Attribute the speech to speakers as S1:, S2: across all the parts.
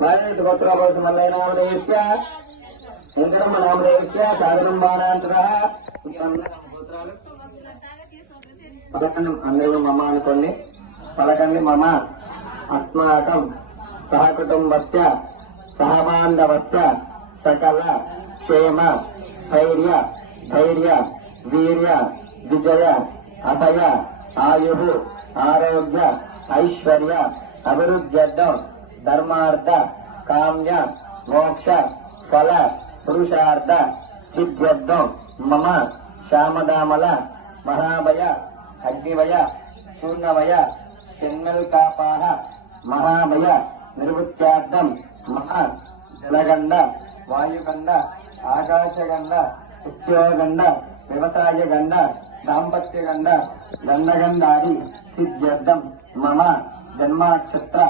S1: వారిని గోత్రభోజ మల్లైనామదేశ్య ఇంకడమ్మ నామదేశ్య సాధనం బాణాంతర గోత్రాలు పలకండి అందరూ మమ అనుకోండి. పలకండి మమ అస్మాకం సహకుటుంబస్య సహబాంధవస్య సకల క్షేమ ధైర్య ధైర్య వీర్య విజయ అభయ ఆయు ఆరోగ్య ఐశ్వర్య అభివృద్ధ్యర్థం ధర్మార్థ కామ్య మోక్ష ఫల పురుషార్థ సిద్ధ్యర్థం మమ శ్యామదామల మహాభయ అగ్నివయ చూర్ణవయ షణ్మల్కాపాహ మహాభయ నిర్వృత్యార్థం మహా జలగండ వాయుగండ ఆకాశగండ ఉద్యోగండ వ్యవసాయగండ దాంపత్యగండ గండగండాది సిద్ధ్యర్థం మమ. జన్మనక్షత్ర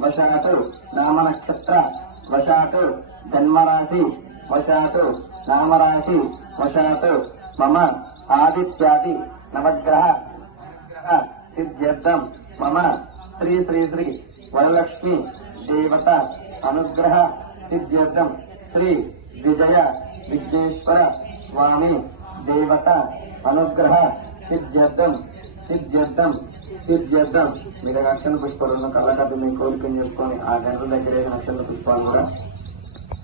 S1: వశాత్ నామనక్షత్ర వశాత్ జన్మరాశి వశాత్ నామరాశి వశాత్ మమ ఆదిత్యాది నవగ్రహ సిద్ధ్యర్థం మమ శ్రీ శ్రీ శ్రీ వరలక్ష్మి దేవత అనుగ్రహ సిద్ధ్యర్థం శ్రీ విజయ విఘ్నేశ్వర స్వామి దేవత అనుగ్రహ సిద్ధ్యర్థం సిద్ధ్యర్థం సిద్ధ్యర్థం. మీరు అక్షర పుష్పాలను కళ్ళకద్దు మీ కోరికను చెప్పుకొని ఆ గంటల దగ్గర నక్షత్ర పుష్పాలు కూడా